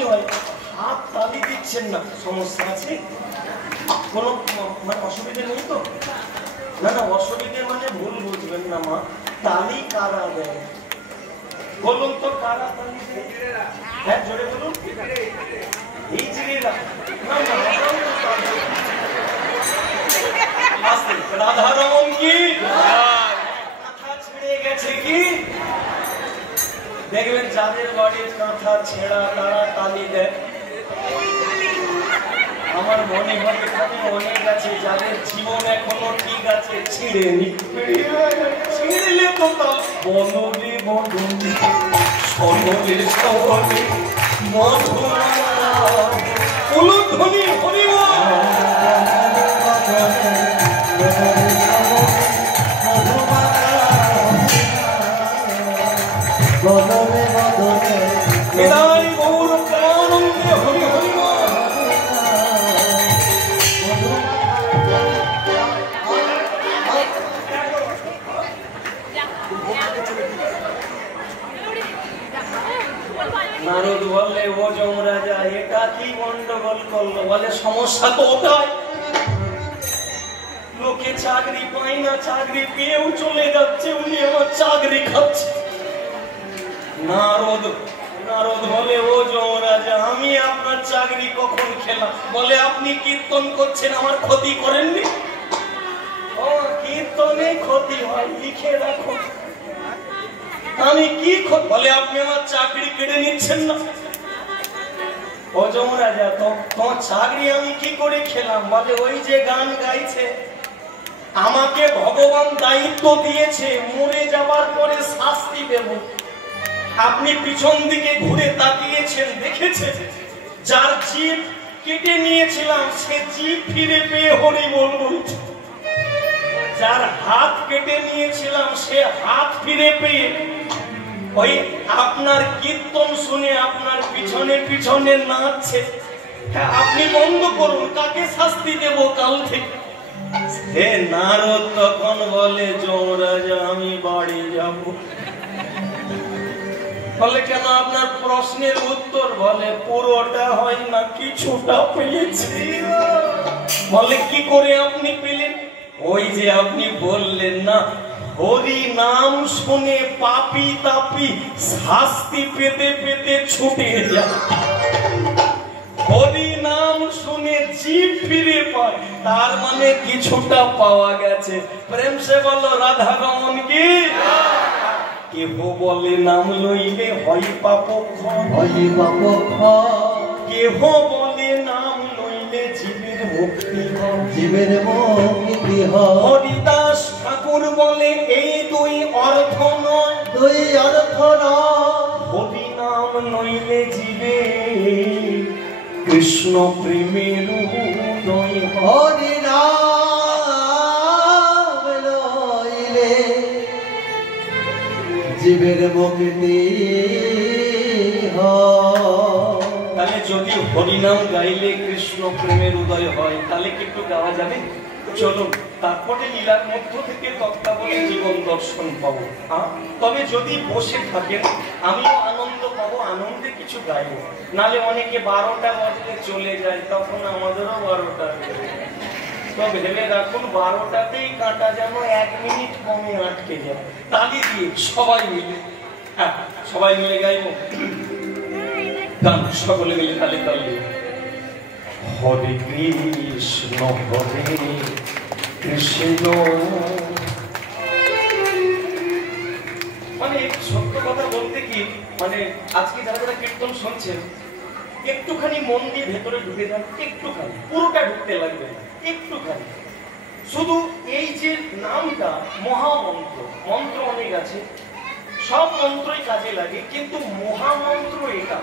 এরকমই হয়, হাত তালি দিচ্ছেন না, সমস্যা আছে? কোনো মানে অসুবিধে নেই তো? না না, অসুবিধে মানে ভুল বুঝবেন না মা। তালি কারা দেয় বলুন তো, কারা তালি দেয়? হ্যাঁ জোরে বলুন। হিজড়িরা? না না, রাধারমন কি কাঁথা ছেড়ে গেছে কি? দেখবেন যাদের বাড়ির কাঁথা ছেঁড়া তারা তালি দেয়। আমার মনে হয় এখানে অনেক আছে যাদের জীবন এখনো ঠিক আছে, ছিঁড়েনি। ছিঁড়লে তো বনরে বদনে সনরে সবনে মধুরা উলুধ্বনি হরিবল। বিদায় গৌর প্রেমানন্দে হরি হরি বল। নারদ বললে ও যমরাজা এটা কি গন্ডগোল করলো? বলে সমস্যা তো ওটাই, লোকে চাকরি পায় না, চাকরি পেয়েও চলে যাচ্ছে, উনি আমার চাকরি খাচ্ছে। নারদ বলে ও যমরাজা আমি আপনার চাকরি কখন খেলাম? বলে আপনি কীর্তন করছেন, আমার ক্ষতি করেননি? ও কীর্তনে ক্ষতি হয়, লিখে রাখো। আমি কি বলে আপনি আমার চাকরি কেড়ে নিচ্ছেন না? ও যমরাজা তোমার চাকরি আমি কি করে খেলাম? বলে ওই যে গান গাইছে, আমাকে ভগবান দায়িত্ব দিয়েছে মরে যাবার পরে শাস্তি দেব। আপনি পিছন দিকে ঘুরে তাকিয়েছেন, দেখেছেন যার জিভ কেটে নিয়েছিলাম সে জিভ ফিরে পেয়ে হরি বল বলছে, যার হাত কেটে নিয়েছিলাম সে হাত ফিরে পেয়ে ওই আপনার কীর্তন শুনে আপনার পিছনে পিছনে নাচছে। হ্যাঁ আপনি বন্ধ করুন, কাকে শাস্তি দেব কাল থেকে? হে নারদ তখন বলে যমরাজা আমি বাড়ি যাব। বলে কেন? আপনার প্রশ্নের উত্তর বলে পুরোটা হয় না, কিছুটা পেয়েছি। বলে কি করে আপনি পেলেন? ওই যে আপনি বললেন না হরি নাম শুনে পাপি তাপি শাস্তি পেতে পেতে ছুটে যায়, হরি নাম শুনে জীব ফিরে পায়, তার মানে কিছুটা পাওয়া গেছে। প্রেম সে বলো রাধা রমন কি? কেহ বলে নাম লইলে হয় পাপ ক্ষয়, কেহ বলে নাম লইলে জীবের মুক্তি হয়। হরিদাস ঠাকুর বলে এই দুই অর্থ নয়, হরি নাম লইলে জীবে কৃষ্ণ প্রেমের উদয়। হরি নাম লইলে জীবের মুক্তি হয়। তাহলে যদি হরিনাম গাইলে কৃষ্ণ প্রেমের উদয় হয় তাহলে কি একটু গাওয়া যাবে? চলুন তারপরে লীলার মধ্য থেকে তত্ত্বাবলী জীবন দর্শন পাবো। তবে যদি বসে থাকেন আমিও আনন্দ পাবো, আনন্দে কিছু গাইবো। নালে অনেকে 12টা বাজলে চলে যায়, তখন আমাদেরও 12টা। তো ভেবে রাখুন 12টাতেই কাঁটা যেন 1 মিনিট কমে আটকে যায়। তালি দিয়ে সবাই মিলে, হ্যাঁ সবাই মিলে গাইবো গান, সকলে মিলে তালি তালি। হরে কৃষ্ণ মানে সত্য কথা বলতে কি, মানে আজকে যারা যারা কীর্তন শুনছেন একটুখানি মন দিয়ে ভেতরে ঢুকে যান, একটুখানি, পুরোটা ঢুকতে লাগবে না, একটুখানি। শুধু এই যে নামটা মহামন্ত্র, মন্ত্র অনেক আছে, সব মন্ত্রই কাজে লাগে, কিন্তু মহামন্ত্র এটা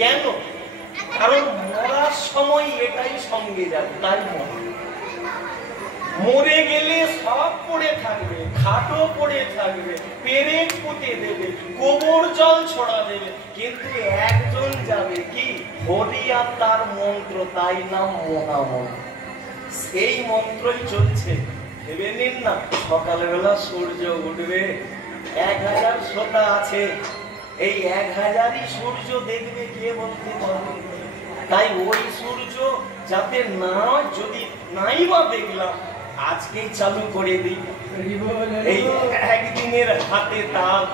কেন? কারণ মরার সময় এটাই সঙ্গে যাবে, তাই মরে গেলে সব পড়ে থাকবে, খাটও পড়ে থাকবে, পেরেক পুঁতে দেবে, গোবর জল ছড়া দেবে, কিন্তু একজন যাবে কি? হরি আর তার মন্ত্র, তাই নাম মহামন্ত্র। সেই মন্ত্রই চলছে। ভেবে নিন না, সকালবেলা সূর্য উঠবে, 1000 শ্রোতা আছে, এই 1000ই সূর্য দেখবে কে বলতে পারবে? তাই ওই সূর্য যাতে না, যদি নাই বা দেখলাম, আজকেই চালু করে দিই। এই একদিনের হাতে তার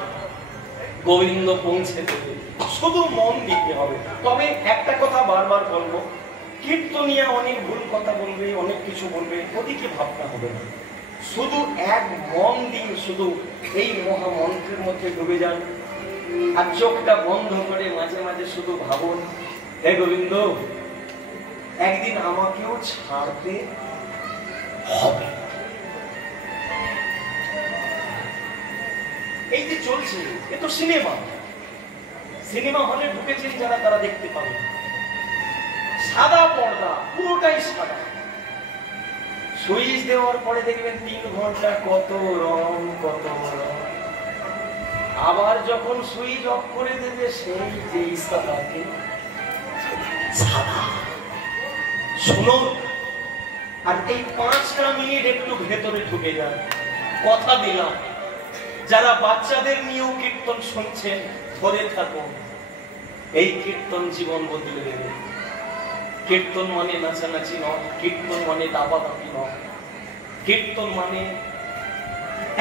গোবিন্দ পৌঁছে দেবে, শুধু মন দিতে হবে। তবে একটা কথা বারবার বলবো, কীর্তনিয়া অনেক ভুল কথা বলবে, অনেক কিছু বলবে, ওদিকে ভাবনা হবে না। শুধু এক মন দিয়ে শুধু এই মহামন্ত্রের মধ্যে ডুবে যান, আর চোখটা বন্ধ করে মাঝে মাঝে শুধু ভাবুন, হে গোবিন্দ, একদিন আমাকেও ছাড়তে হবে। এই যে চলছে, এ তো সিনেমা। সিনেমা হলে ঢুকেছেন যারা, তারা দেখতে পাবেন সাদা পর্দা, পুরোটাই সাদা। সুইচ দেওয়ার পরে দেখবেন 3 ঘন্টা কত রং, কত রং। আবার যখন সুইচ অফ করে দেবে, সেই যেই সাদাকে সাদা। শুনুন, আর এই 5টা মিনিট একটু ভেতরে ঢুকে যান। কথা দিলাম, যারা বাচ্চাদের নিয়েও কীর্তন শুনছেন, ধরে থাকুন, এই কীর্তন জীবন বদলে দেবে। কীর্তন মানে নাচানাচি নয়, কীর্তন মানে দাবাদাবি নয়, কীর্তন মানে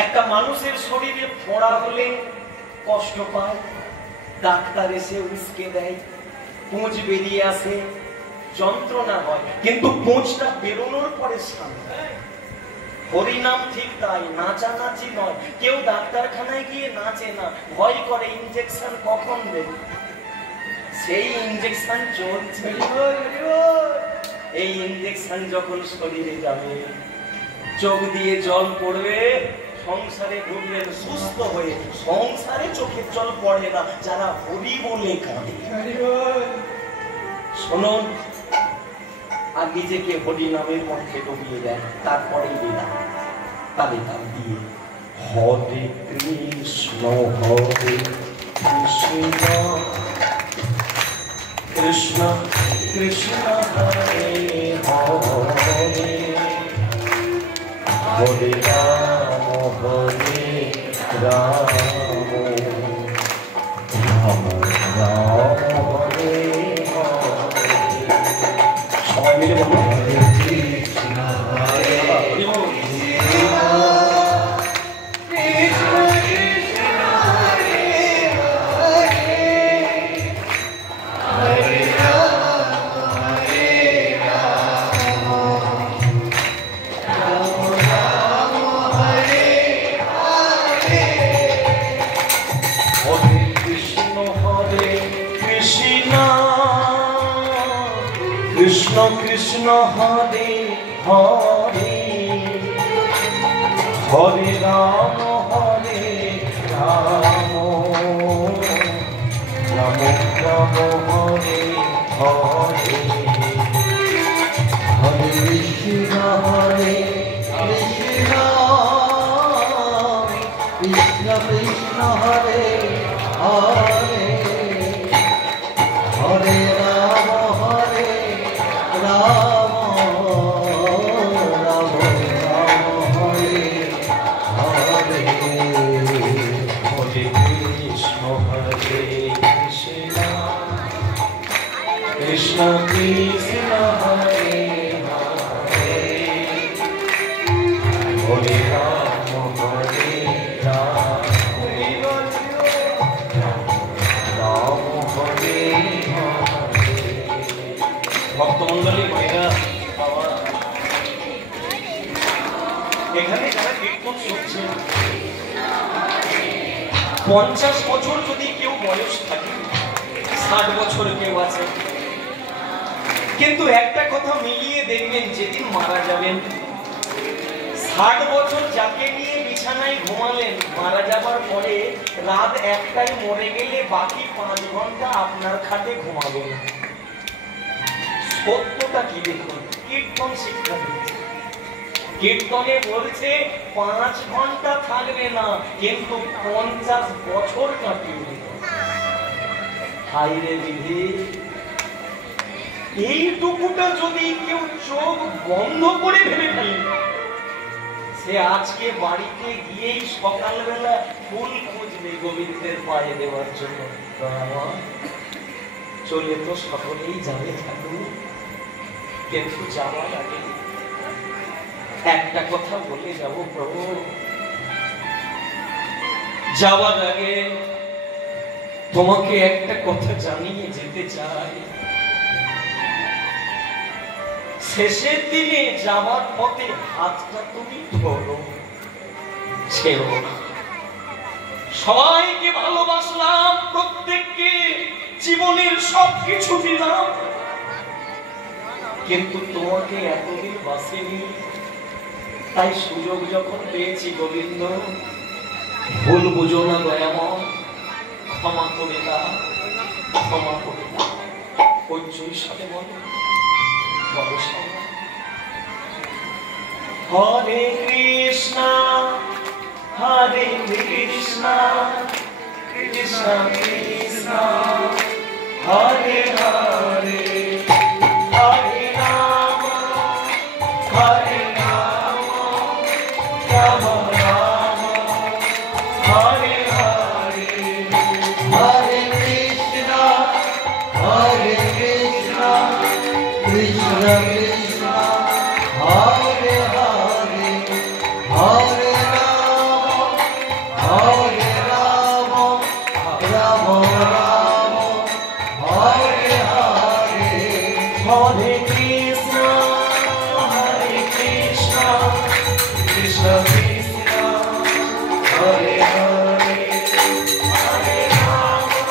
একটা মানুষের শরীরে ফোড়া হলে কষ্ট পায়, ডাক্তার এসে উস্কে দেয়, পুঁজ বেরিয়ে আসে, যন্ত্রণা হয়, কিন্তু পুঁজটা বেরোনোর পরে শান্তি। হরিনাম ঠিক তাই, নাচানাচি নয়। কেউ ডাক্তারখানায় গিয়ে নাচে না, ভয় করে ইনজেকশন কখন দেবে। সেই ইনজেকশন চলছে, এই ইনজেকশন যখন শরীরে যাবে, চোখ দিয়ে জল পড়বে, সংসারে ঢুকলেন সুস্থ হয়ে। সংসারে চোখের জল পড়ে না যারা হরি বলে কাঁদে। শুনুন, আর নিজেকে হরি নামের মধ্যে ডুবিয়ে দেন, তারপরে দিলাম তাদের নাম দিয়ে হরে কৃষ্ণ হরে কৃষ্ণ কৃষ্ণ কৃষ্ণ হরে হরে হরে রাম রাম রাম রাম হরে সবাই মিলে বলুন, হরে কৃষ্ণ হরে কৃষ্ণ কৃষ্ণ হরে হরে হরে রাম রাম রাম রাম হরে হরে হরে কৃষ্ণ হরে কৃষ্ণ কৃষ্ণ কৃষ্ণ হরে হরে হরে রাম রাম রাম রাম হরে হরে হরে কৃষ্ণ হরে কৃষ্ণ কৃষ্ণ কৃষ্ণ হরে হরে হরে রাম রাম রাম হরে ভক্তমন্ডলী ভাইরা, বাবা, এখানে যারা কীর্তন শুনছে, 50 বছর যদি কেউ বয়স থাকে, 60 বছর কেউ আছে, কিন্তু একটা কথা মিলিয়ে দেখবেন, যেদিন মারা যাবেন, 60 বছর যাকে নিয়ে বিছানায় ঘুমালেন, মারা যাবার পরে রাত 1টায় মরে গেলে বাকি 5 ঘন্টা আপনার খাটে ঘুমাবেন। সত্যটা কি দেখুন, কীর্তন শিক্ষা দিচ্ছে। কীর্তনে বলছে 5 ঘন্টা থাকবে না, কিন্তু 50 বছর কাটিয়ে দেবে। হাইরে বিধি, এইটুকুটা যদি কেউ চোখ বন্ধ করে ভেবে ফেলে, সে আজকে বাড়িতে গিয়েই সকালবেলা ফুল খুঁজে এসেছিলে গোবিন্দের পায়ে দেওয়ার জন্য। চলে তো সকলেই যাবে ঠাকুর, কিন্তু যাওয়ার আগে একটা কথা বলে যাব প্রভু। যাওয়ার আগে তোমাকে একটা কথা জানিয়ে যেতে চাই। শেষের দিনে যাওয়ার পথে হাতটা তুমি ধরো, ছেড়ো না। সবাইকে ভালোবাসলাম, প্রত্যেককে জীবনের সবকিছু দিলাম, কিন্তু তোমাকে এতদিন বাসিনি। তাই সুযোগ যখন পেয়েছি গোবিন্দ, ভুল বুঝো না দয়াময়, ক্ষমা করে দাও, ক্ষমা করে দাও। ওই সাথে বলো, বলো সবাই। হরে কৃষ্ণ হরে কৃষ্ণ কৃষ্ণ কৃষ্ণ হরে হরে, হরে রাম হরে Ram Ram Ram Hare Hare, Hare Krishna, Hare Krishna, Krishna Krishna, Hare Hare, Hare Rama, Hare Rama, Rama Rama, Hare Hare, Hare Krishna, Hare Krishna, Krishna Krishna, Hare Hare, Hare Rama,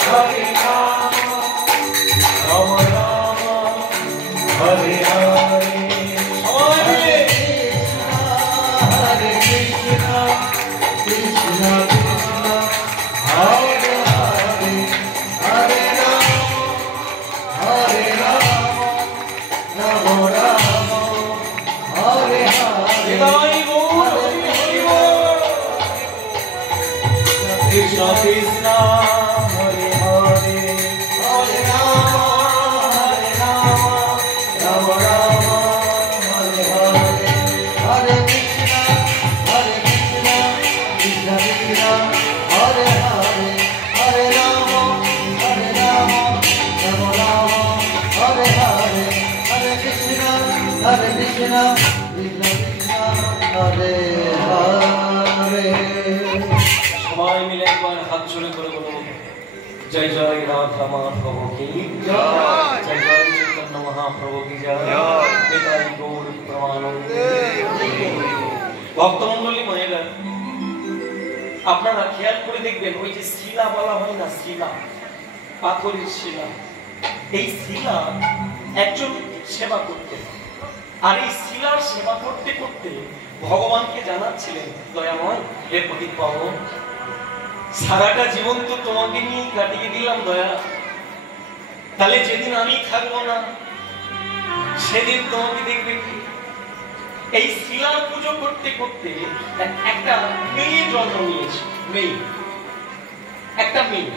Hare Rama, Rama Rama, Hare Hare. Hare Krishna, Krishna Krishna, Hare Hare, Hare Rama, Hare Rama, Rama Rama, Hare Hare. Jai Guru, Hari Bol. Krishna Krishna, Hare Hare, Hare Rama, Hare Rama, Rama Rama, Hare Hare. Hare Krishna, Hare Krishna, Krishna Krishna, Hare Hare, Hare Rama, Hare Rama, Rama Rama, Hare Hare, Hare Krishna, Hare Krishna, Krishna Krishna, Hare Hare. সবাই মিলে একবার হাত জোড়ে করে বলুন, জয় জয় রাধা মাধব কি জয়, জয় জয় চৈতন্য মহাপ্রভু কি জয়, নিতাই গৌর প্রেমানন্দে। ভক্তমণ্ডলী মায়েরা, আপনারা খেয়াল করে দেখবেন, ওই যে শিলা বলা হয় না, শিলা, পাথরের শিলা, এই শিলা একজন সেবা করতেন। আর এই শিলার সেবা করতে করতে ভগবানকে জানাচ্ছিলেন, দয়াময় হে পতিত পাবন, সারাটা জীবন তো তোমাকে নিয়ে কাটিয়ে দিলাম দয়া, তাহলে যেদিন আমি থাকবো না সেদিন তোমাকে দেখবে কি? এই শিলার পুজো করতে করতে একটা মেয়ে জন্ম নিয়েছে, মেয়ে, একটা মেয়ে।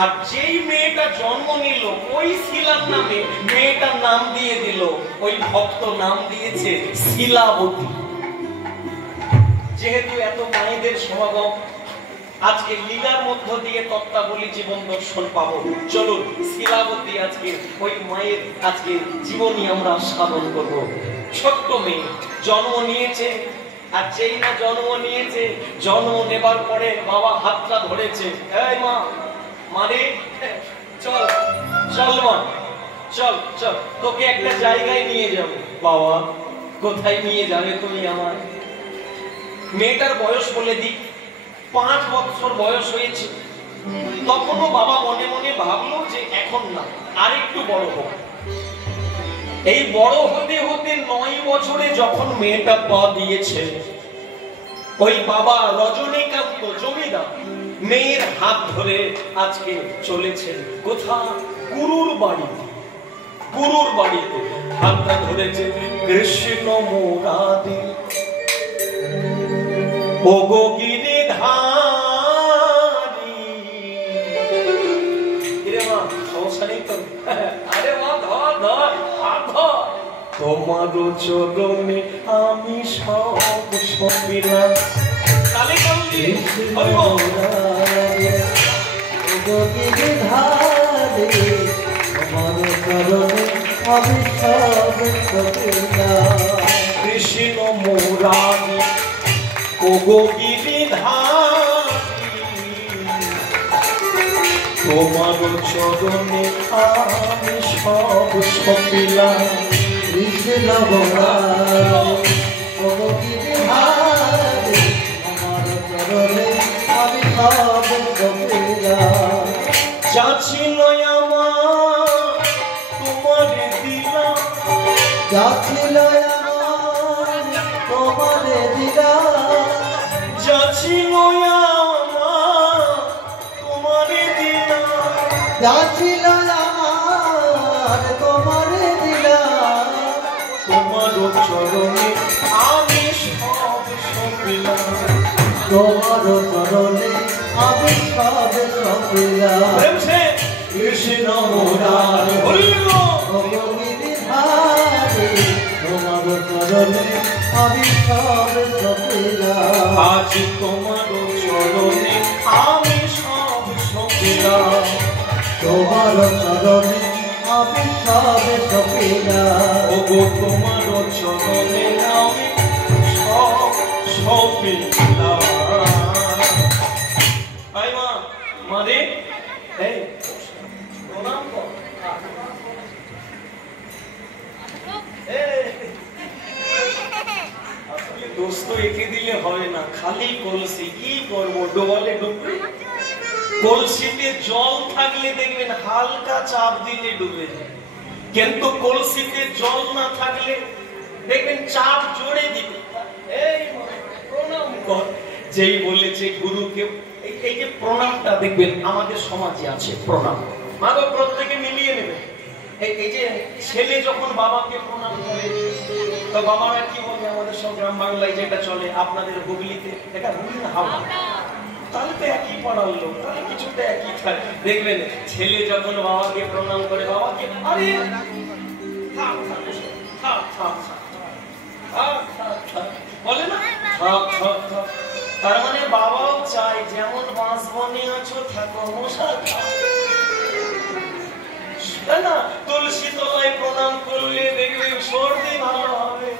আর যেই মেয়েটা জন্ম নিল, ওই শিলার নামে মেয়েটার নাম দিয়ে দিল, ওই ভক্ত নাম দিয়েছে শিলাবতী। যেহেতু এত মায়েদের সমাগম, আজকে লীলার মধ্য দিয়ে তত্ত্বাবলী জীবন দর্শন পাবো। চলুন শিলাবতী, আজকে ওই মায়ের আজকে জীবনী আমরা সাধন করব। ছোট্ট মেয়ে জন্ম নিয়েছে, আর যেই না জন্ম নিয়েছে, জন্ম নেবার পরে বাবা হাতটা ধরেছে, এই মা, মানে চল চল মা, চল চল, তোকে একটা জায়গায় নিয়ে যাব। বাবা, কোথায় নিয়ে যাবে তুমি আমার? মেয়েটার বয়স বলে দিক, 5 বছর বয়স হয়েছে। তখনও বাবা মনে মনে ভাবলো যে এখন না, আরেকটু বড় হোক। এই বড় হতে হতে 9 বছরে যখন মেয়েটা পা দিয়েছে, ওই বাবা রজনীকান্ত জমিদার মেয়ের হাত ধরে আজকে চলেছেন কোথা? গুরুর বাড়িতে। গুরুর বাড়িতে হাতটা ধরেছে, কৃষ্ণ মুরারি ও গো গিরিধারী। রে মা, সমস্যা নেই তো? আরে মা, ধর ধর হাত ধর। তোমার চরণে আমি সব সপিলাম, তালে কাল দিয়ে হরিব কৃষ্ণ মুরারি ওগো গিরিধারী তোমার চরণে আমি সব সপিলাম কৃষ্ণ মুরারি ওগো গিরিধারী তোমার চরণে আমি সব সপিলাম যা ছিল আমার তোমারে দিলাম যা ছিল আমার তোমারে দিলাম যা ছিল আমার তোমারে দিলাম যা ছিল আমার তোমারে দিলাম তোমার চরণে আমি সব সপিলাম তোমার চরণে আমি সব সপিলাম কৃষ্ণ মুরারি হরি তোমার চরণে আমি সব সপিলাম আজ তোমার চরণে আমি সব সপিলাম তোমার চরণে আমি সব সপিলাম ওগো তোমার চরণে আমি সব সপিলাম আই মা মারে এই প্রণাম কর আসলে দোস্ত এঁকে দিলে হয় না খালি কলসি কি করবো ডোবালে ডুববে কলসিতে জল থাকলে দেখবেন হালকা চাপ দিলে ডুবে যায় কিন্তু কলসিতে জল না থাকলে দেখবেন চাপ জোরে দিবে এই প্রণাম কর যেই বলেছে গুরুকে এই যে প্রণামটা দেখবেন আমাদের সমাজে আছে প্রণাম মাগো প্রত্যেকে মিলিয়ে নেবে এই যে ছেলে যখন বাবাকে প্রণাম করে তো বাবারা কি বলে আমাদের সব গ্রাম বাংলায় যেটা চলে আপনাদের হুগলিতে এটা হুগলি না হাওড়া তাহলে তো একই পড়ার লোক তাহলে কিছুটা একই থাকে দেখবেন ছেলে যখন বাবাকে প্রণাম করে বাবাকে আরে থাক থাক থাক থাক থাক বলে না থাক থাক থাক তার মানে বাবাও চায় যেমন বাঁশ বনে আছো থাকো মশা তাই না তুলসী তলায় প্রণাম করলে দেখবে সর্দি ভালো হবে